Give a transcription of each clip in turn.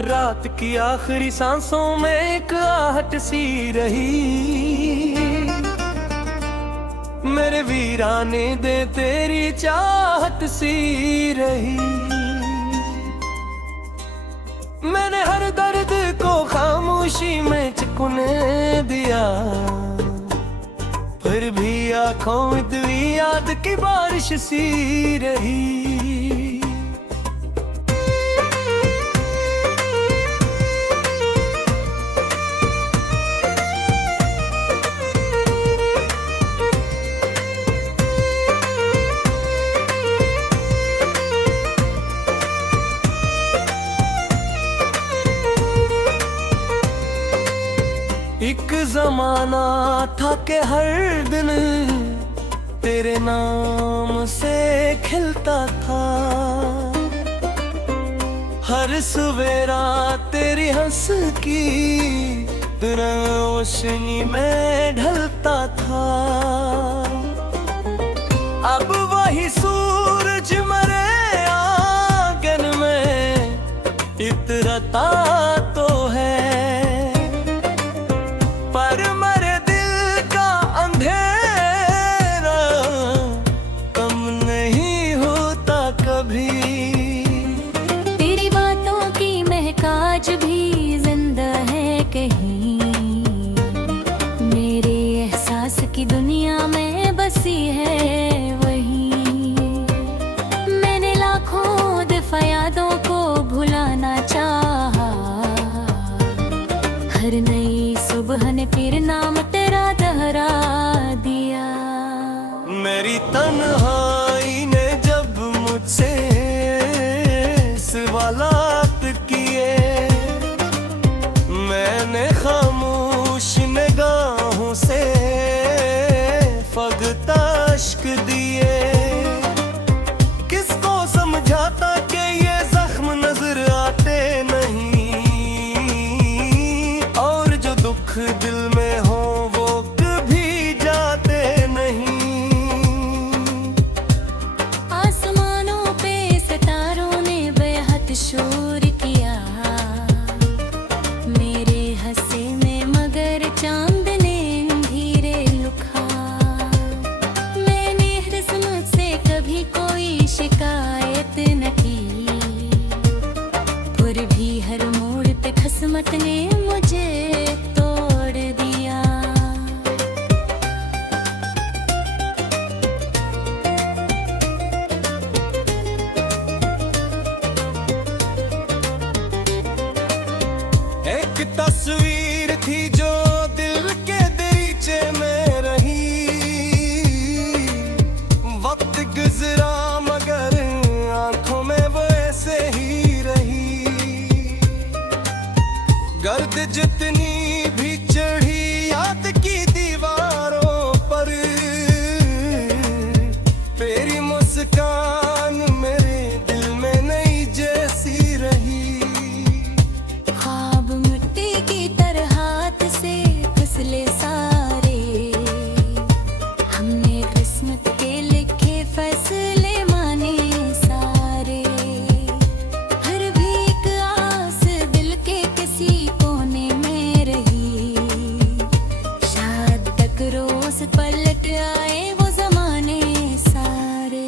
रात की आखिरी सांसों में एक आहट सी रही। मेरे वीराने दे तेरी चाहत सी रही। मैंने हर दर्द को खामोशी में चिकने दिया, फिर भी आंखों में तेरी याद की बारिश सी रही। एक जमाना था कि हर दिन तेरे नाम से खिलता था, हर सवेरा तेरी हंस की रोशनी में ढलता था। अब वही सूरज मेरे आंगन में इतरता तो है, पर मेरे दिल का अंधेरा कम नहीं होता कभी। तेरी बातों की महक आज भी जिंदा है कहीं, मेरे एहसास की दुनिया में बसी है वही। मैंने लाखों दफा यादों को भुलाना चाहा, हर नई सुबह ने फिर नाम तेरा दोहरा दिया। मेरी तन्हाई ने जब मुझसे सवालात किए, मैंने खामोश निगाहों से फकत अश्क दिए। किसको समझाता कि ये जख्म नजर आते नहीं, और जो दुख दिल में हो वो कभी जाते नहीं। आसमानों पे सितारों ने बेहद शोर किया, मेरे हंसे में मगर चांद ने धीरे लुका। मैंने किस्मत से कभी कोई शिकायत न की, फिर भी हर मोड़ पे किस्मत ने मुझे तोड़ दिया। एक तस्वीर थी जो दिल के दरीचे में रही, वक्त गुजरा मगर आंखों में वो ऐसे ही रही। गर्द जितनी भी चढ़ी याद की दीवारों पर, तेरी मुस्कान मेरे दिल में नई जैसी रही। ख्वाब मिट्टी की तरह हाथ से फिसले सारे, हमने किस्मत के लिखे फैसले माने सारे। फिर भी एक आस दिल के किसी कोने में रही, शायद तक रोज पलट आए वो जमाने सारे।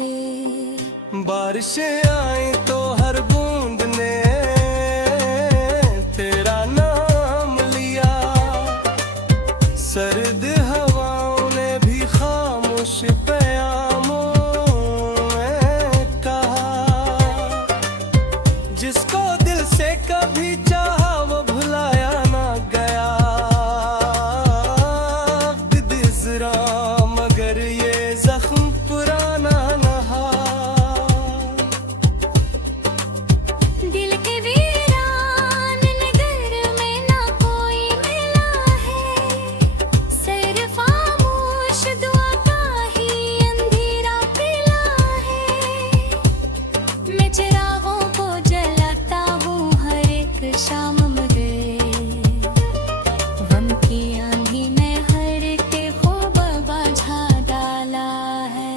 बारिशें आए तो हर बूंद ने तेरा नाम लिया, सर्द हवाओं ने भी खामोश प्यामों में कहा। जिसको दिल से कभी चाहा वो भुलाया ना गया, दिजरा मगर ये जख्म पुराना नहा। दिल के वीरान नगर में ना कोई मिला है, सिर्फ खामोश दुआ का ही अंधेरा पिला है। मैं चिरागों को जलाता हूँ हर एक शाम, मगर गम की आंधी ने हर के ख्वाब बुझा डाला है।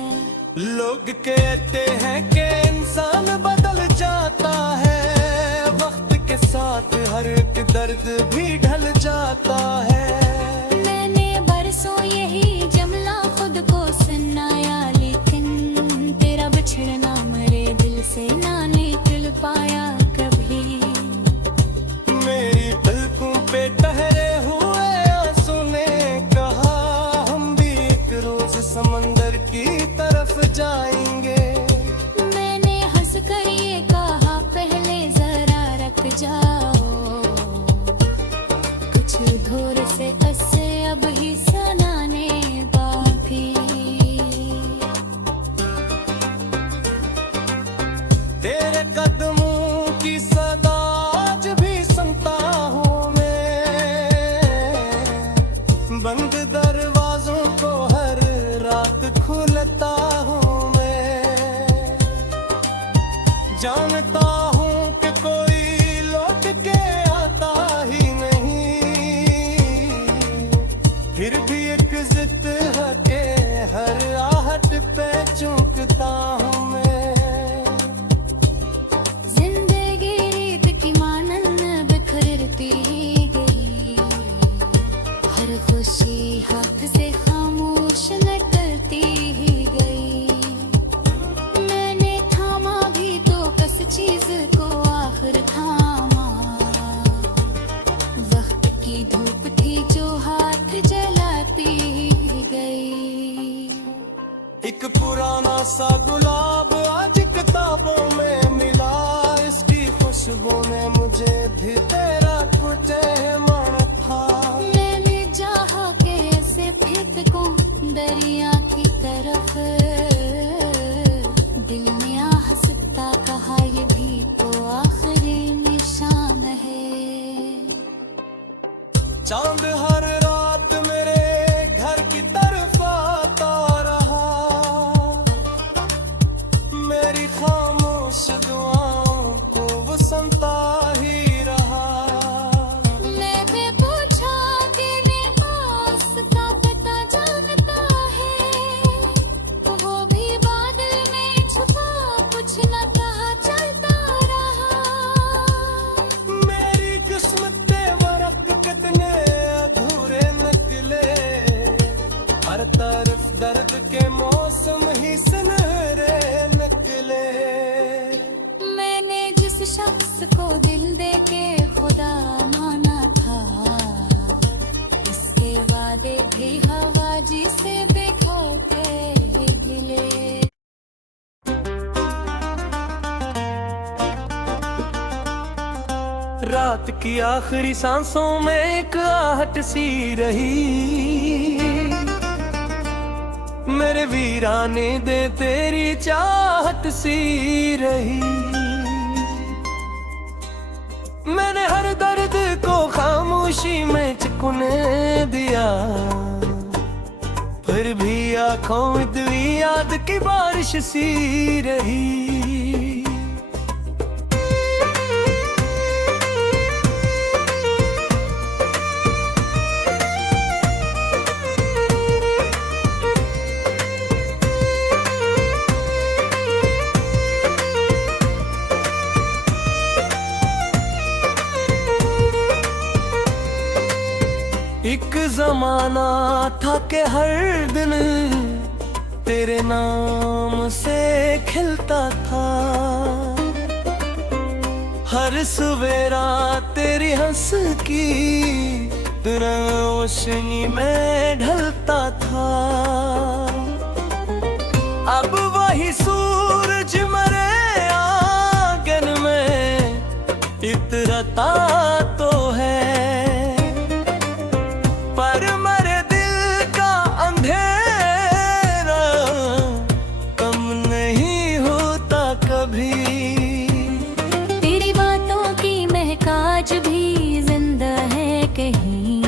लोग कहते हैं कि इंसान बदल जाता है वक्त के साथ, साथ हर एक दर्द भी ढल जाता है। मैंने बरसों यही जमला खुद को सुनाया, लेकिन तेरा बिछड़ना मेरे दिल से ना निकल पाया कभी। मेरी पलकों पे ठहरे हुए आंसू ने कहा, हम भी एक रोज समंदर की तरफ जाएंगे। मैंने हंस कर ये कहा, पहले जरा रुक जाओ, कुछ धोर से अस्से अब ही सुनाने बाकी। तेरे कदमों की सदा आज भी सुनता हूँ मैं, बंद दरवाजों को हर रात खोलता हूँ मैं। जानता हूँ कि कोई लौट के आता ही नहीं, फिर भी एक जिद है के हर आहट पे चूकता हूँ मैं। जिंदगी रीत की मानन बिखरती गई, हर खुशी हाथ से खामोश निकलती ही गई। मैंने थामा भी तो कस चीज को आखिर थामा, वक्त की धूप थी जो हाथ जलाती ही गई। एक पुराना सा गुलाब आज किताबों में मिला, इसकी खुशबू ने मुझे भी तेरा कुछ मन था। मैंने चाहा के ऐसे फेंक को दरिया की तरफ, दिल ने हंसता कहा ये भी तो आखिरी निशान है। चांद हर रात मेरे घर की तरफ आता रहा, मेरी खामोश दुआओं को वो सुनता ही रहा। मैंने पूछा तेरे आस का पता जानता है, वो भी बादल में छुपा कुछ न कहा चलता रहा। मेरी किस्मत के वरक कितने अधूरे निकले, हर तरफ दर्द के मौसम ही सुनहरे निकले। मैंने जिस शख्स को दिल दे के खुदा माना था, इसके वादे भी हवा जी से बिखरते गिले। रात की आखिरी सांसों में एक आहट सी रही, मेरे वीराने दे तेरी चाहत सी रही। मैंने हर दर्द को खामोशी में चुकने दिया, फिर भी आंखों में दुई याद की बारिश सी रही। एक जमाना था कि हर दिन तेरे नाम से खिलता था, हर सवेरा तेरी हंस की रोशनी में ढलता था। अब वही सूरज मरे आंगन में इतरता तो है, पर मेरे दिल का अंधेरा कम नहीं होता कभी। तेरी बातों की महक आज भी जिंदा है कहीं,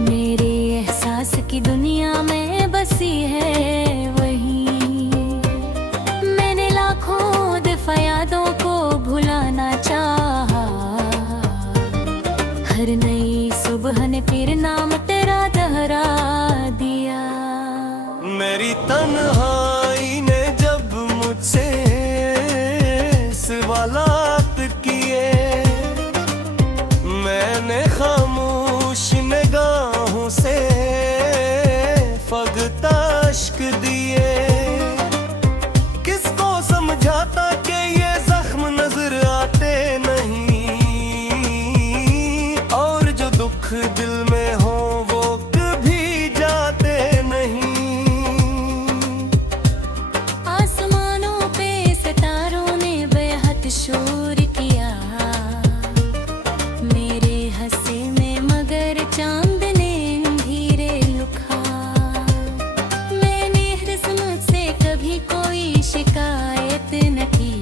मेरे एहसास की दुनिया में बसी है वहीं। शिकायत न की,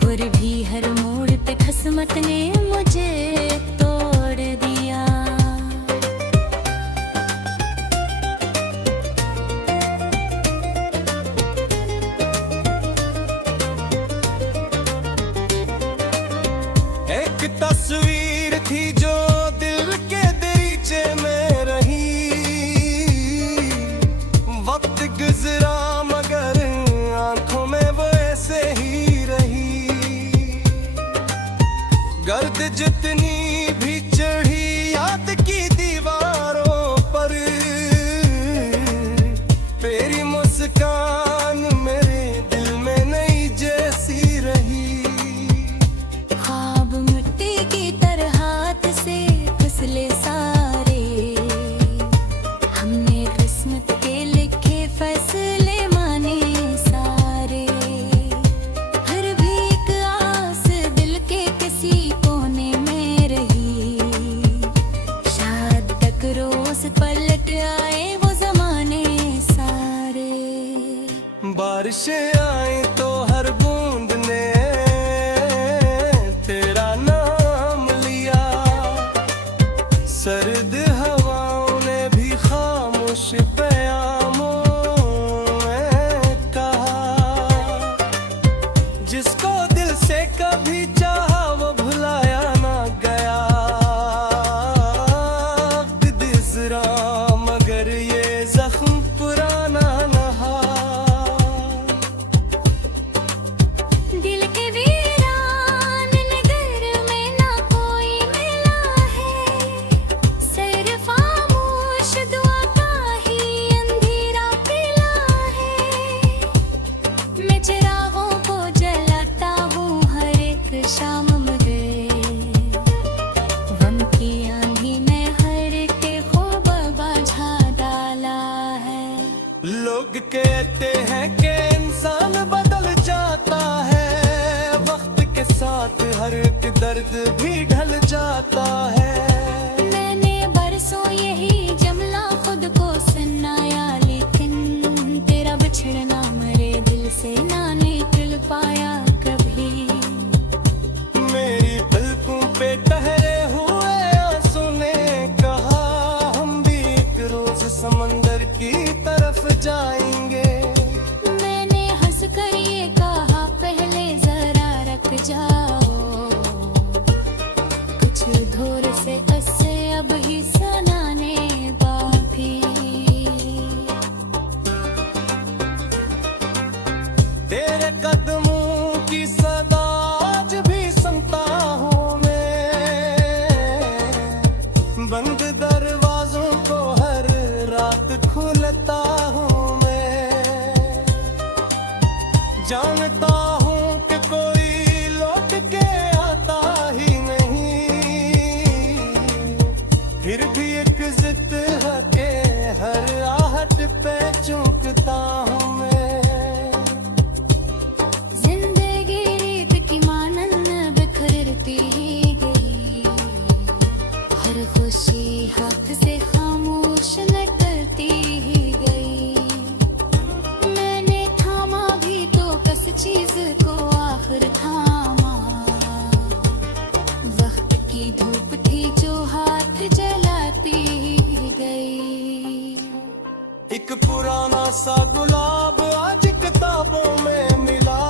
फिर भी हर मोड़ पे किस्मत ने मुझे तोड़ दिया। एक तस्वीर थी जो दिल के दरीचे में रही, वक्त गुजरा मगर आंखों में वो ऐसे ही रही। गर्द जितनी भी चढ़ी याद की दीवारों पर, तेरी मुस्कान मेरे दिल में नई जैसी रही। ख्वाब मिट्टी की तरह हाथ से फिसले सारे, हमने किस्मत के लिखे फैसले माने सारे, फिर भी एक आस दिल के किसी कोने में रही। शायद तक रोज पलट आए वो जमाने सारे। बारिशें आई तो हर बूंद ने तेरा नाम लिया, सर्द हवाओं ने भी खामोश प्यामों में कहा। जिसको दिल से कभी चाहा वो भुलाया ना गया। वक्त गुजरा मगर ये जख्म पुराना नहा। दिल के वीरान नगर में ना कोई मिला है, सिर्फ खामोश दुआ का ही अंधेरा पिला है। मैं चिरागों को जलाता हूँ हर एक शाम मगर, गम की आंधी ने हर के ख्वाब बुझा डाला है। लोग कहते हैं कि इंसान बदल जाता है, वक्त के साथ हर एक दर्द भी ढल जाता है। मैंने बरसों यही जमला खुद को सुनाया, लेकिन तेरा बिछड़ना मेरे दिल से ना निकल पाया कभी। मेरी पलकों पे ठहरे हुए आंसू ने कहा, हम भी एक रोज समंदर की तरफ जाएंगे। मैंने हंस कर ये कहा, पहले जरा रख जाओ, कुछ धोर से अस्से अब ही सुनाने बाकी। तेरे कदमों की सदा आज भी सुनता हूँ मैं, बंद दरवाजों को हर रात खुलता हूँ मैं। जानता हूँ कि कोई लौट के आता ही नहीं, फिर भी एक जिद है कि हर आहट पे चूकता हूँ मैं। जिंदगी रीत की मानन बिखरती गई, हर खुशी हाथ से खामोश निकलती गई। मैंने थामा भी तो कस चीज को आखिर थामा, वक्त की धूप थी जो हाथ जलाती गई। एक पुराना सा गुलाब आज किताबों में मिला,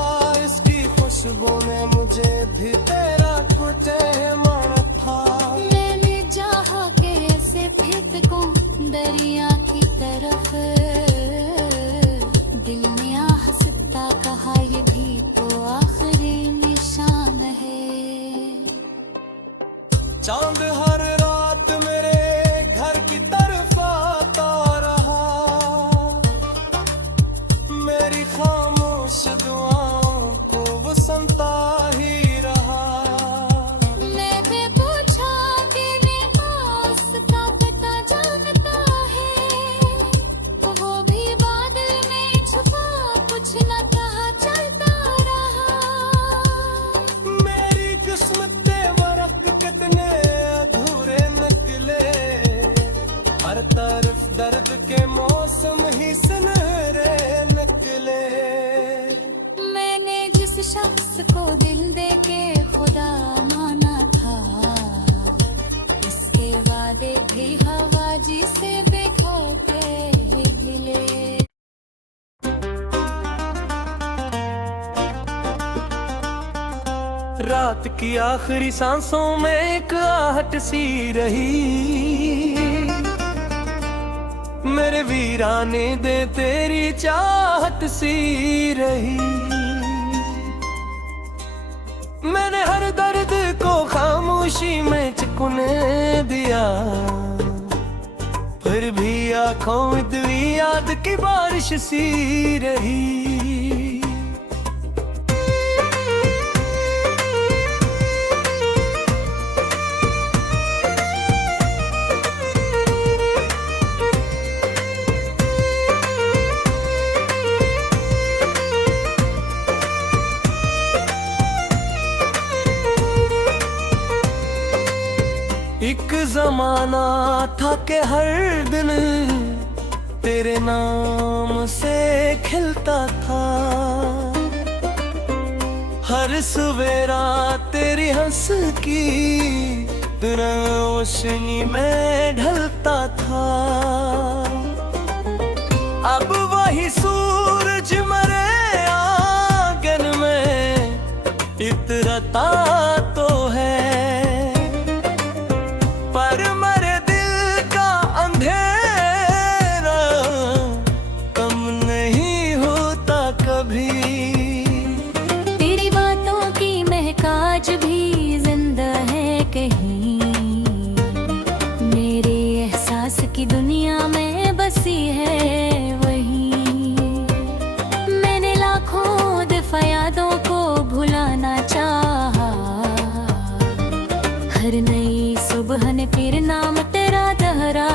इसकी खुशबू ने मुझे भी तेरा कुछ मन था। मैंने चाहा कि ऐसे फेंक को दरिया की तरफ, दिल ने हंसता कहा ये भी तो आखिरी निशान है। चांद हर रात मेरे घर की तरफ आता रहा, मेरी खामोश दुआओं को वो सुनता ही रहा। मैंने पूछा कि आस का पता जानता है, वो भी बादल में छुपा कुछ न कहा चलता रहा। मेरी किस्मत के वरक कितने अधूरे निकले, हर तरफ दर्द के मौसम ही सुनहरे निकले। रात की आखिरी सांसों में एक आहट सी रही। मेरे वीराने दे तेरी चाहत सी रही। मैंने हर दर्द को खामोशी में चुकने दिया, फिर भी आंखों में तेरी याद की बारिश सी रही। एक जमाना था कि हर दिन तेरे नाम से खिलता था, हर सवेरा तेरी हंस की रोशनी में ढलता था। अब वही सूरज मेरे आंगन में इतरता तो है, पर मेरे दिल का अंधेरा कम नहीं होता कभी। तेरी बातों की महक आज भी जिंदा है कहीं, मेरे एहसास की दुनिया में बसी है वही। मैंने लाखों दफा यादों को भुलाना चाहा, हर नई सुबह ने फिर नाम तेरा दोहरा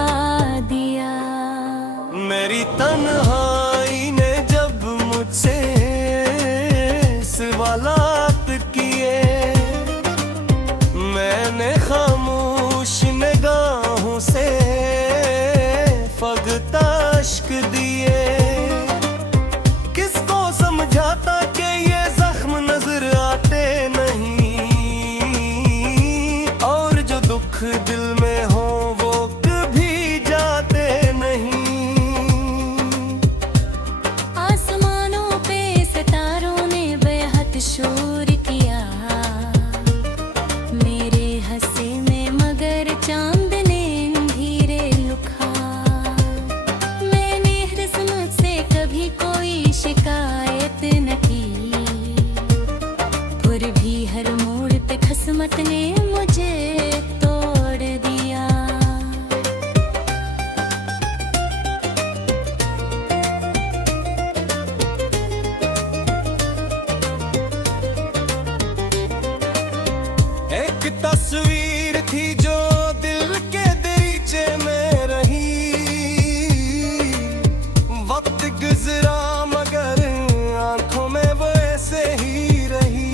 दिया। मेरी तन्हाई ने जब मुझसे सवालात किए, मैंने खामोश निगाहों से फगता अश्क दिए। किसको समझाता कि ये जख्म नजर आते नहीं, दुख दिल में हो वो कभी जाते नहीं। आसमानों पे सितारों ने बेहद शोर किया, मेरे हंसे में मगर चांद ने धीरे लुका। मैंने किस्मत से कभी कोई शिकायत न की, फिर भी हर मोड़ पे किस्मत ने मुझे तस्वीर थी जो दिल के दरीचे में रही। वक्त गुजरा मगर आंखों में वो ऐसे ही रही।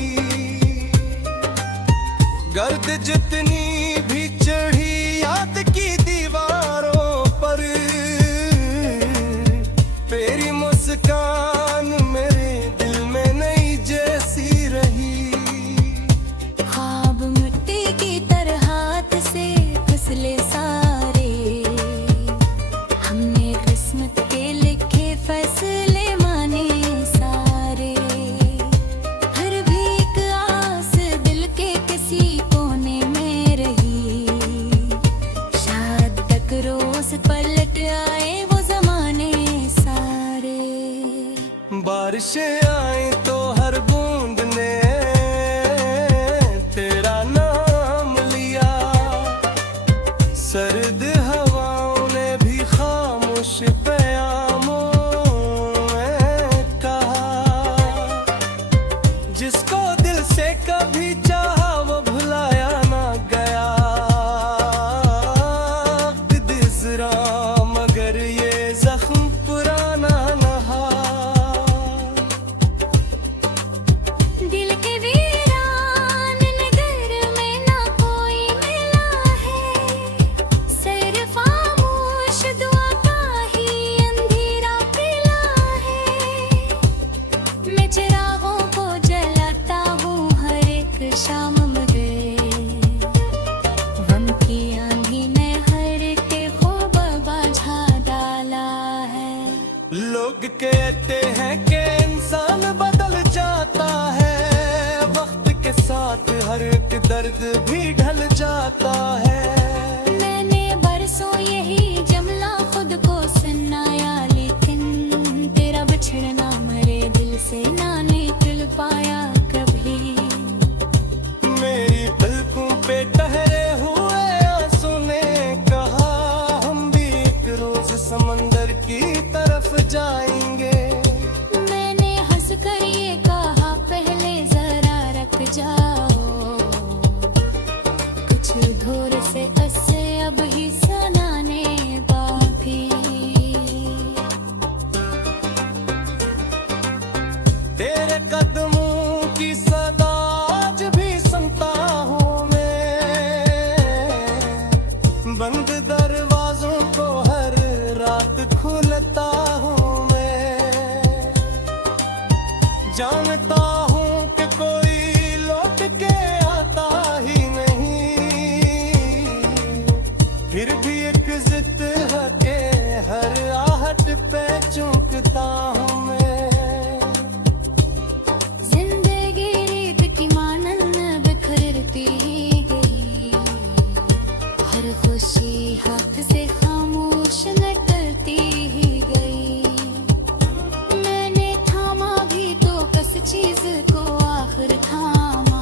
गर्द जितनी भी चढ़ी याद की दीवारों पर, तेरी मुस्कान मेरे दिल में नई जैसी रही। फैसले सारे हमने किस्मत के लिखे फैसले माने सारे, हर भी एक आस दिल के किसी कोने में रही। शायद तक रोज पलट आए वो जमाने सारे। बारिशें आए तो हर बूंद ने तेरा नाम लिया, सर्द हवाओं ने भी खामोश प्यामों में कहा। जिसको दिल से कभी चाहा वो भुलाया ना गया। गुज़रा मगर ये जख्म पुराना नहा। दिल के वीरान नगर में ना कोई मिला है, सिर्फ खामोश दुआ का ही अंधेरा पिला है। मैं चिरागों को जलाता हूँ हर एक शाम मगर, गम की आंधी ने हर के ख्वाब बुझा डाला है। लोग कहते हैं कि इंसान बदल जाता है वक्त के साथ साथ हर एक दर्द भी ढल जाता है। मैंने बरसों यही जमला खुद को सुनाया, लेकिन तेरा बिछड़ना मेरे दिल से ना निकल पाया कभी। मेरी पलकों पे ठहरे हुए आंसू ने कहा, हम भी एक रोज समंदर की तरफ जाएंगे। मैंने हंस कर ये कहा, पहले जरा रख जाओ, कुछ धोर से अस्से अब ही सुनाने बाकी। तेरे कदमों की सदा आज भी सुनता हूँ मैं, बंद दरवाजों को हर रात खुलता हूँ मैं। जानता हूँ कि कोई लौट के आता ही नहीं, फिर भी एक जिद है कि हर आहट पे चूकता हूँ मैं। जिंदगी रीत की मानन बिखरती गई, हर खुशी हाथ से खामोश निकलती ही गई। मैंने थामा भी तो कस चीज को आखिर थामा,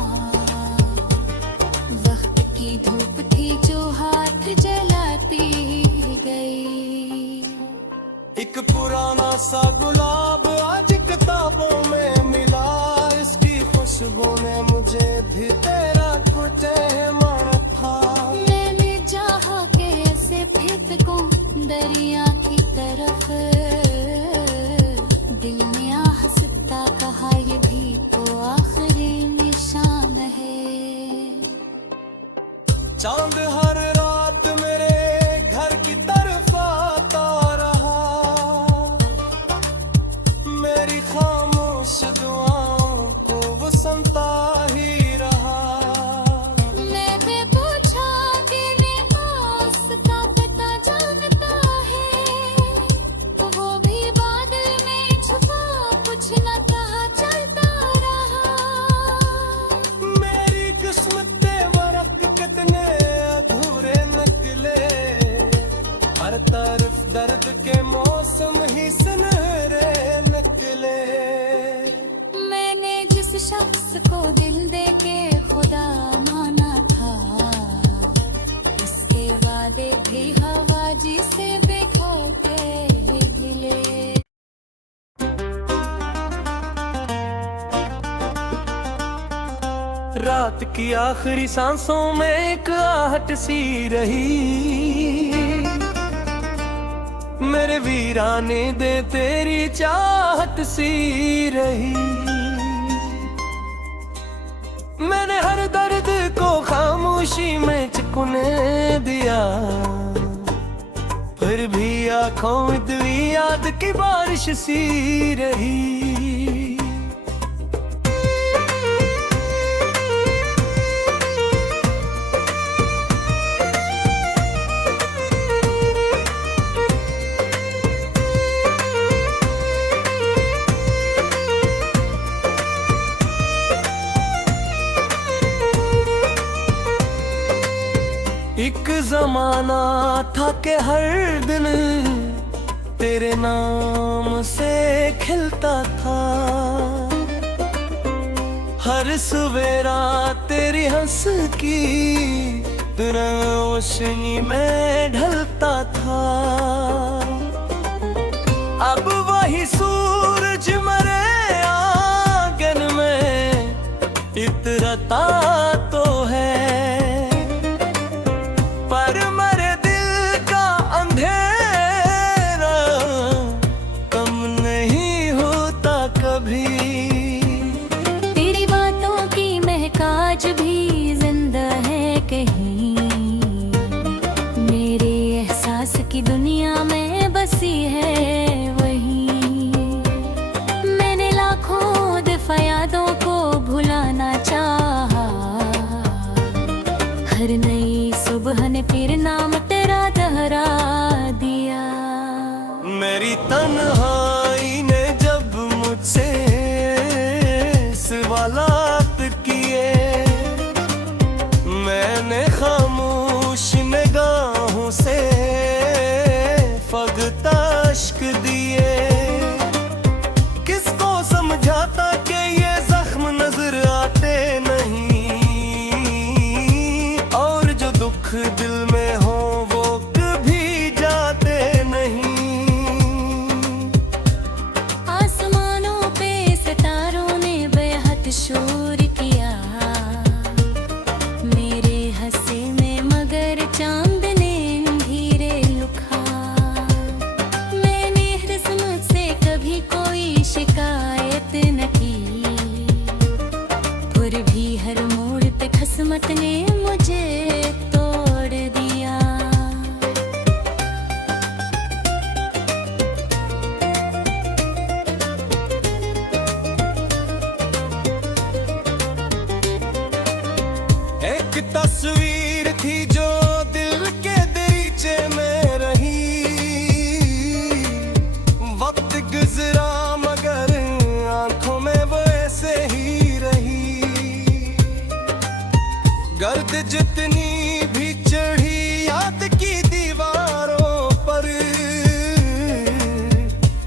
वक्त की धूप थी जो हाथ जलाती ही गई। एक पुराना सा गुलाब आज किताबों में मिला, इसकी खुशबू में मुझे भी तेरा कुछ मन था। मैंने चाहा के ऐसे फेंक को दरिया की तरफ, दिल में आ हंसता कहा ये भी तो आखिरी निशान है। चांद हर रात मेरे घर की तरफ आता रहा, मेरी खामोश दुआओं को वो सुनता ही रहा। मैंने पूछा तेरे आस का पता जानता है, वो भी बादल में छुपा कुछ न कहा चलता रहा। मेरी किस्मत वरक कितने अधूरे निकले, हर तरफ दर्द के मौसम ही सुनहरे निकले। मैंने जिस शख्स को दिल दे के खुदा माना था, इसके वादे भी हवा जी से बेखौफे गिले। रात की आखिरी सांसों में एक आहट सी रही, मेरे वीराने दे तेरी चाहत सी रही। मैंने हर दर्द को खामोशी में चुकने दिया, फिर भी आंखों में दुई याद की बारिश सी रही। एक जमाना था कि हर दिन तेरे नाम से खिलता था, हर सवेरा तेरी हंस की रोशनी में ढलता था। अब वही सूरज मेरे आंगन में इतरता तो है, पर मेरे दिल का अंधेरा कम नहीं होता कभी। तेरी बातों की महक आज भी जिंदा है कहीं, मेरे एहसास की दुनिया में बसी है वही। मैंने लाखों दफा यादों को भुलाना चाहा, शिकायत न की, फिर भी हर मोड़ पे किस्मत ने मुझे तोड़ दिया। एक तस्वीर थी जो दिल के दरीचे में रही, वक्त गुजरा मगर आंखों में वो ऐसे ही रही। गर्द जितनी भी चढ़ी याद की दीवारों पर,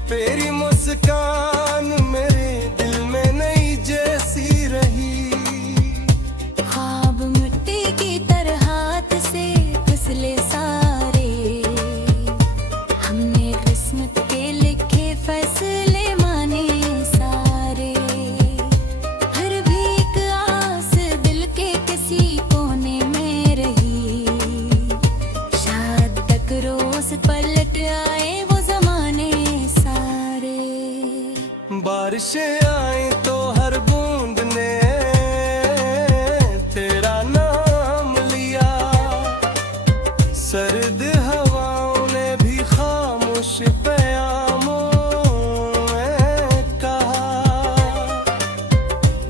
तेरी मुस्कान मेरे दिल में नई जैसी रही। ख्वाब मिट्टी की तरह हाथ से फिसले सारे, हमने किस्मत के लिखे फैसले माने सारे, फिर भी एक आस दिल के किसी कोने में रही, शायद तक रोज पलट आए वो जमाने सारे। बारिशें आई तो हर बूंद ने तेरा नाम लिया, सर्द हवाओं ने भी खामोश प्यामों में कहा,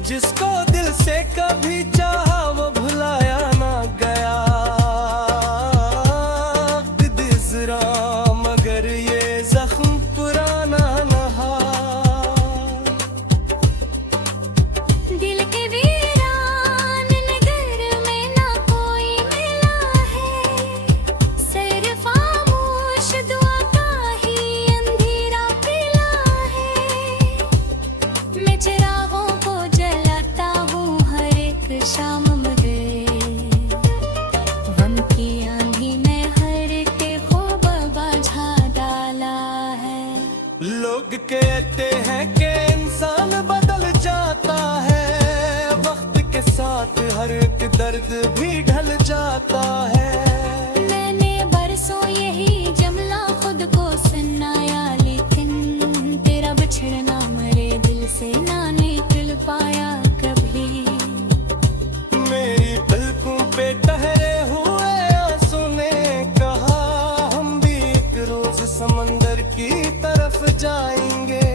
जिसको दिल से कभी चाहा वो भुलाया ना गया। गुज़रा मगर ये जख्म पुराना नहा, दिल के वीरान नगर में ना कोई मिला है, सिर्फ खामोश दुआ का ही अंधेरा पिला है। मैं चिरागों को जलाता हूँ हर एक शाम मगर, गम की आंधी में हर के ख्वाब बुझा डाला है। लोग कहते हैं कि इंसान बदल जाता है, वक्त के साथ हर एक दर्द भी ढल जाता है। मैंने बरसों यही जमला खुद को सुनाया, लेकिन तेरा बिछड़ना मेरे दिल से ना निकल पाया कभी। मेरी पलकों पे ठहरे हुए आंसू ने कहा, हम भी एक रोज समंदर की तरफ जाएंगे।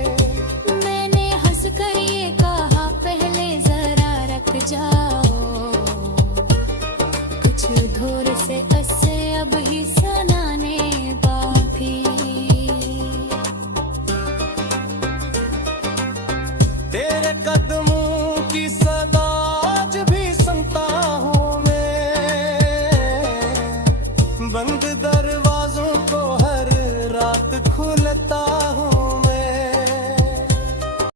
मैंने हंस कर ये कहा, पहले जरा रख जाओ, कुछ धूर से अस्से अब ही सुनाने बाकी। तेरे कदम